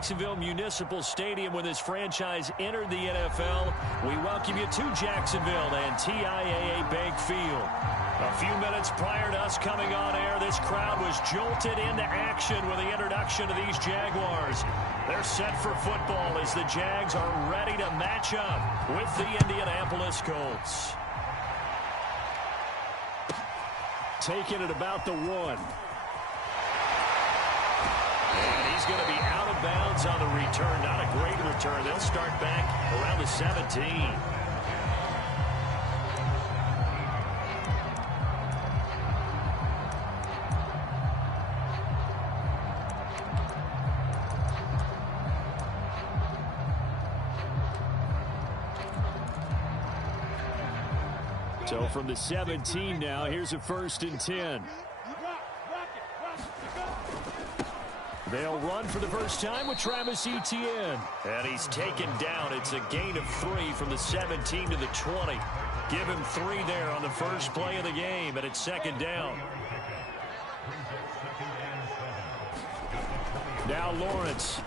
Jacksonville Municipal Stadium when this franchise entered the NFL. We welcome you to Jacksonville and TIAA Bank Field. A few minutes prior to us coming on air, this crowd was jolted into action with the introduction of these Jaguars. They're set for football as the Jags are ready to match up with the Indianapolis Colts. Taking it about the 1. And he's going to be out of bounds on the return. Not a great return. They'll start back around the 17. So from the 17 now, here's a 1st and 10. They'll run for the first time with Travis Etienne. And he's taken down. It's a gain of 3 from the 17 to the 20. Give him 3 there on the first play of the game, and it's 2nd down. Now Lawrence.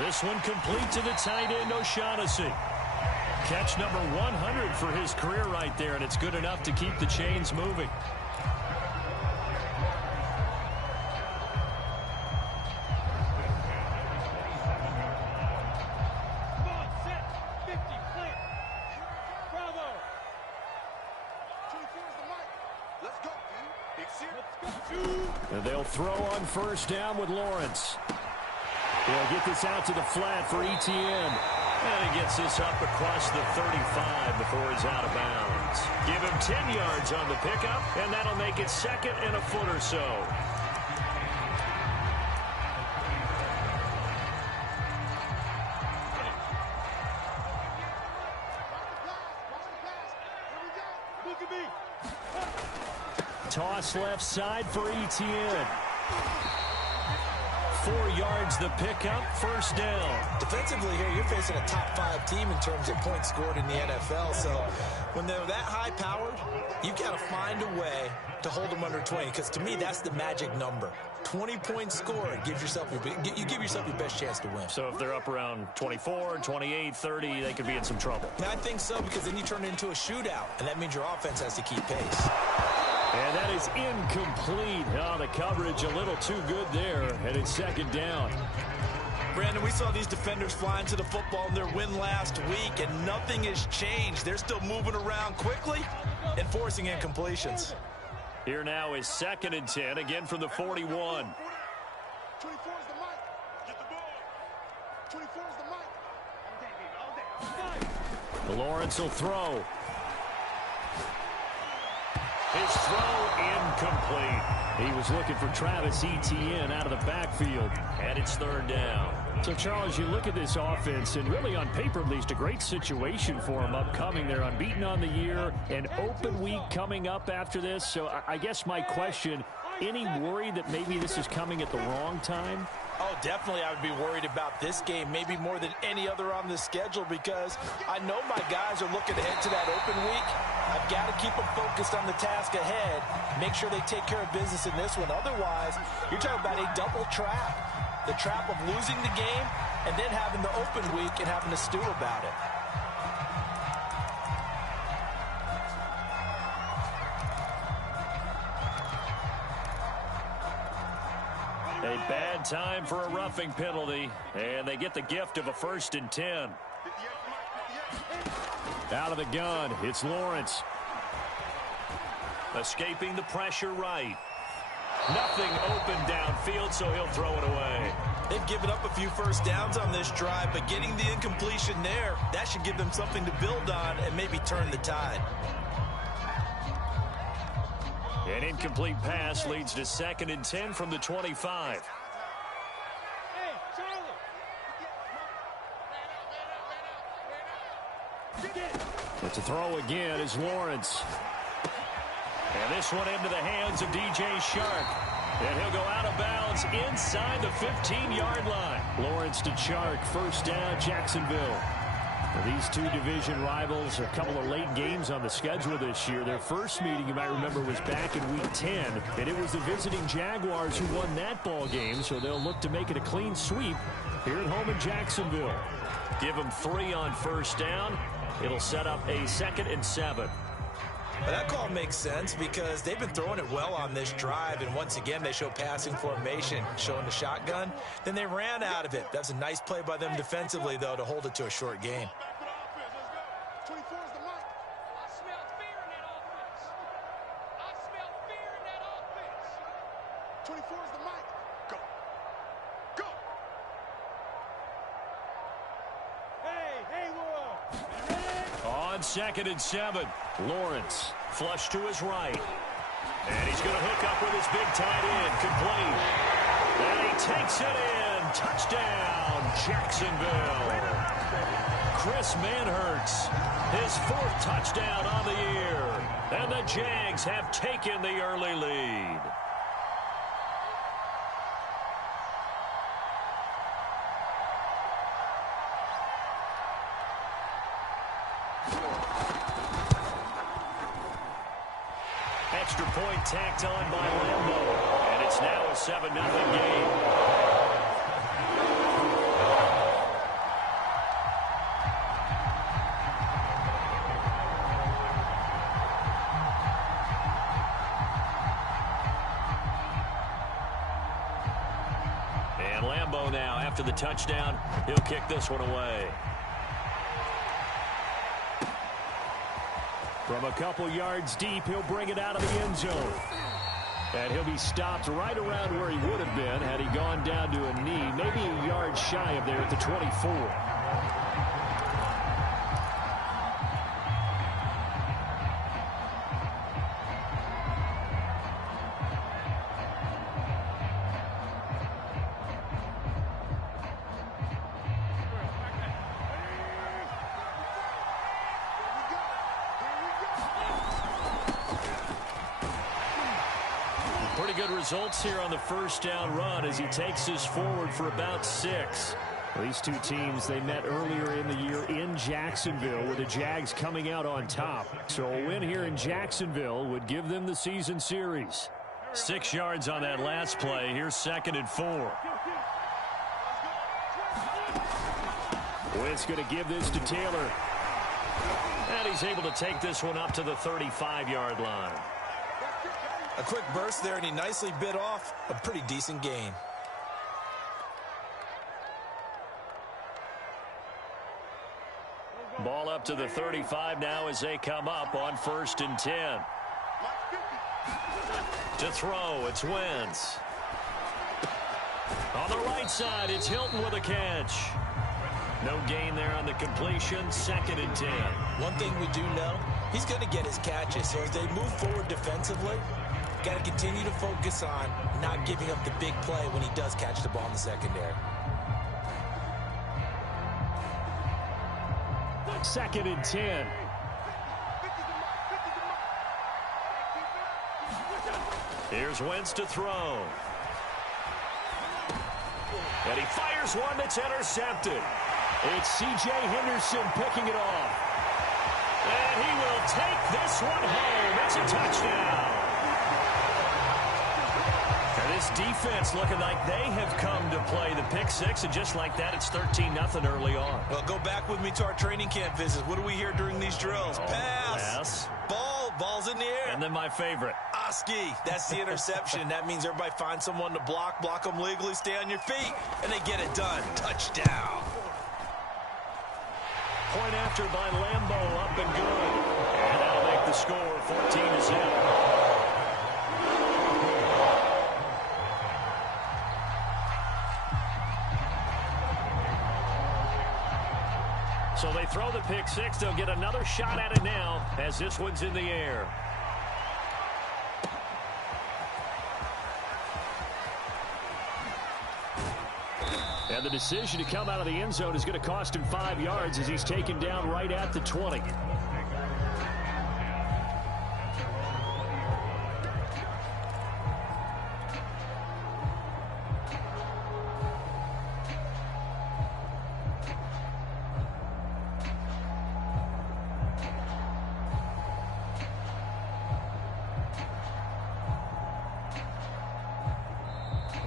This one complete to the tight end, O'Shaughnessy. Catch number 100 for his career right there, and it's good enough to keep the chains moving. And they'll throw on 1st down with Lawrence. They'll get this out to the flat for Etienne. And he gets this up across the 35 before he's out of bounds. Give him 10 yards on the pickup, and that'll make it 2nd and a foot or so. Toss left side for Etienne. 4 yards the pickup, 1st down. Defensively here, you're facing a top 5 team in terms of points scored in the NFL. So when they're that high powered, you've got to find a way to hold them under 20. Because to me, that's the magic number. 20 points scored gives yourself you give yourself your best chance to win. So if they're up around 24, 28, 30, they could be in some trouble. I think so, because then you turn it into a shootout, and that means your offense has to keep pace. And that is incomplete. Oh, the coverage a little too good there, and it's 2nd down. Brandon, we saw these defenders flying to the football in their win last week, and nothing has changed. They're still moving around quickly and forcing incompletions. Here now is 2nd and 10, again from the 41. 24 is the mic. Get the ball. 24 is the mic. Lawrence will throw. His throw incomplete. He was looking for Travis Etienne out of the backfield, and it's 3rd down. So, Charles, you look at this offense, and really on paper at least, a great situation for them upcoming. They're unbeaten on the year, an open week coming up after this. So I guess my question, any worry that maybe this is coming at the wrong time? Oh, definitely I would be worried about this game, maybe more than any other on the schedule, because I know my guys are looking ahead to that open week. I've got to keep them focused on the task ahead, make sure they take care of business in this one. Otherwise, you're talking about a double trap. The trap of losing the game and then having the open week and having to stew about it. A bad time for a roughing penalty, and they get the gift of a 1st and 10. Out of the gun, it's Lawrence. Escaping the pressure right. Nothing open downfield, so he'll throw it away. They've given up a few 1st downs on this drive, but getting the incompletion there, that should give them something to build on and maybe turn the tide. An incomplete pass leads to 2nd and 10 from the 25. It's a throw again is Lawrence. And this one into the hands of DJ Chark. And he'll go out of bounds inside the 15-yard line. Lawrence to Chark, 1st down, Jacksonville. These two division rivals, a couple of late games on the schedule this year. Their first meeting, you might remember, was back in Week 10, and it was the visiting Jaguars who won that ball game, so they'll look to make it a clean sweep here at home in Jacksonville. Give them 3 on first down. It'll set up a 2nd and 7. Well, that call makes sense because they've been throwing it well on this drive, and once again they show passing formation, showing the shotgun. Then they ran out of it. That's a nice play by them defensively, though, to hold it to a short game. 24 is the mic. I smell fear in that offense. I smell fear in that offense. 24 is the mic. Go. Go. Hey, Haywood. On 2nd and 7, Lawrence flush to his right. And he's going to hook up with his big tight end, complete. And he takes it in. Touchdown, Jacksonville. Chris Manhertz, his 4th touchdown on the year. And the Jags have taken the early lead. Extra point tacked on by Lambeau. And it's now a 7-0 game. And Lambeau now, after the touchdown, he'll kick this one away. From a couple yards deep, he'll bring it out of the end zone. And he'll be stopped right around where he would have been had he gone down to a knee, maybe a yard shy of there at the 24. Pretty good results here on the first down run as he takes this forward for about 6. These two teams, they met earlier in the year in Jacksonville with the Jags coming out on top. So a win here in Jacksonville would give them the season series. 6 yards on that last play. Here's 2nd and 4. Wentz going to give this to Taylor. And he's able to take this one up to the 35-yard line. A quick burst there, and he nicely bit off a pretty decent gain. Ball up to the 35 now as they come up on 1st and 10. To throw, it's Wentz. On the right side, it's Hilton with a catch. No gain there on the completion, 2nd and 10. One thing we do know, he's going to get his catches. So as they move forward defensively, got to continue to focus on not giving up the big play when he does catch the ball in the secondary. 2nd and 10. Here's Wentz to throw. And he fires one that's intercepted. It's C.J. Henderson picking it off. And he will take this one home. It's a touchdown. And this defense looking like they have come to play the pick six, and just like that, it's 13-0 early on. Well, go back with me to our training camp visit. What do we hear during these drills? Pass. Ball's in the air. And then my favorite. Oski, that's the interception. That means everybody finds someone to block them legally, stay on your feet, and they get it done. Touchdown. Point after by Lambeau, up and good. And that'll make the score 14-0. So they throw the pick six. They'll get another shot at it now as this one's in the air. And the decision to come out of the end zone is going to cost him 5 yards as he's taken down right at the 20.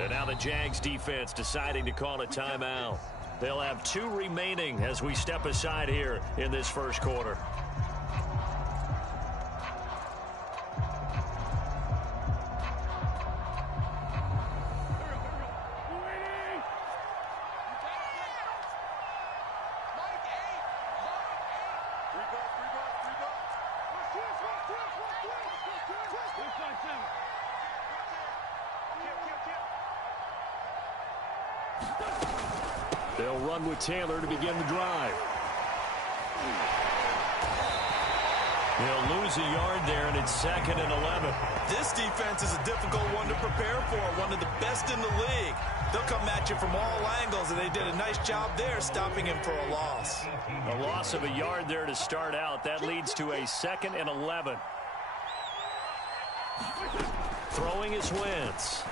And now the Jags defense deciding to call a timeout. They'll have 2 remaining as we step aside here in this first quarter. They'll run with Taylor to begin the drive. They'll lose a yard there, and it's 2nd and 11. This defense is a difficult one to prepare for, one of the best in the league. They'll come at you from all angles, and they did a nice job there stopping him for a loss. A loss of a yard there to start out. That leads to a 2nd and 11. Throwing is Wentz.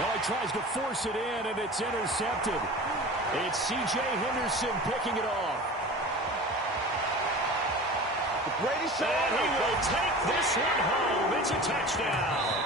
Oh, he tries to force it in, and it's intercepted. It's C.J. Henderson picking it off. And he will take this one home. It's a touchdown.